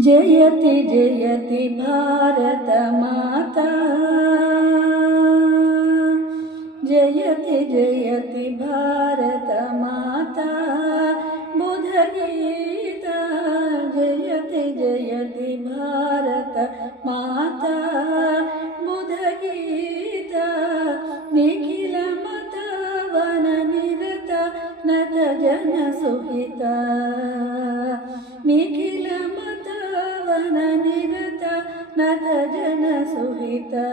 जयति जयति भारत माता, जयति जयति भारत माता बुधगीता, जयति जयति भारत माता बुधगीता, निखिल मतवन निरत नत जन सुहिता, निखिल मतवन निरत नत जन सुहिता,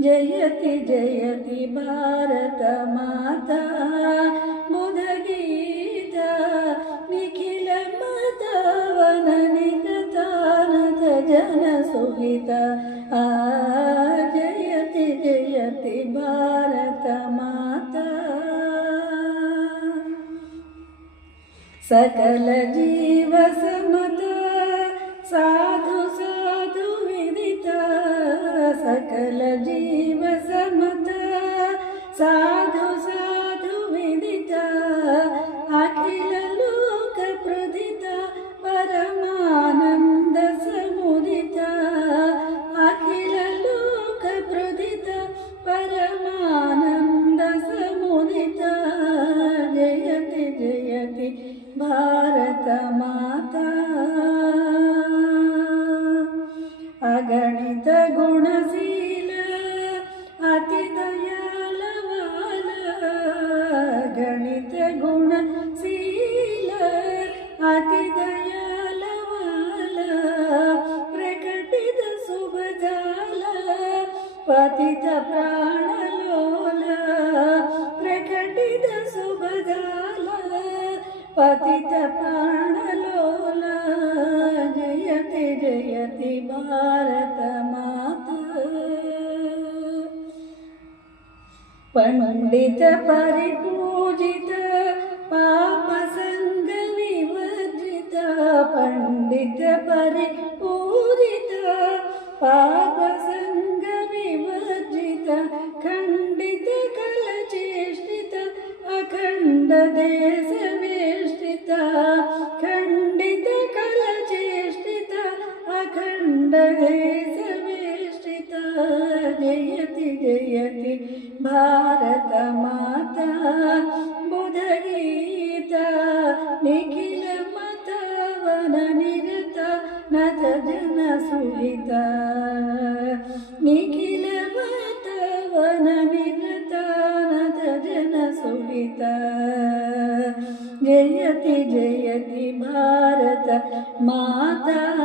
जयति जयति भारत माता बुधगीता, निखिल मतवन निरत नत जन सुहिता, जयति जयति भारत माता। सकल जीव समता साधु साधु विदिता, सकल जीव समता साधु साधु विदिता, अखिल लोक प्रदिता परमानंद समुदिता, अखिल लोक प्रदिता परमानंद समुदिता, जयति जयति भारत माता। अगणित गुणशील अति दयालवाल, गणित गुणशील अति दयालवाल, प्रकटित शुभजाल पतित प्राणलोल, प्रकटित शुभजाल पतित प्राणलोल, जयति जयति भारत माता। पंडित परिपूजित पाप संग विवर्जित, पंडित परिपूजित पाप संग विवर्जित, खंडित कल चेष्टित अखंड देश वेष्टित, खंडित कल चेष्टित अखंड देश वेष्टित, जयति जयति भारत माता बुधगीता, निखिल मतवन निरत नत जन सुहिता, निखिल मतवन निरत नत जन सुहिता, जयति जयति भारत माता।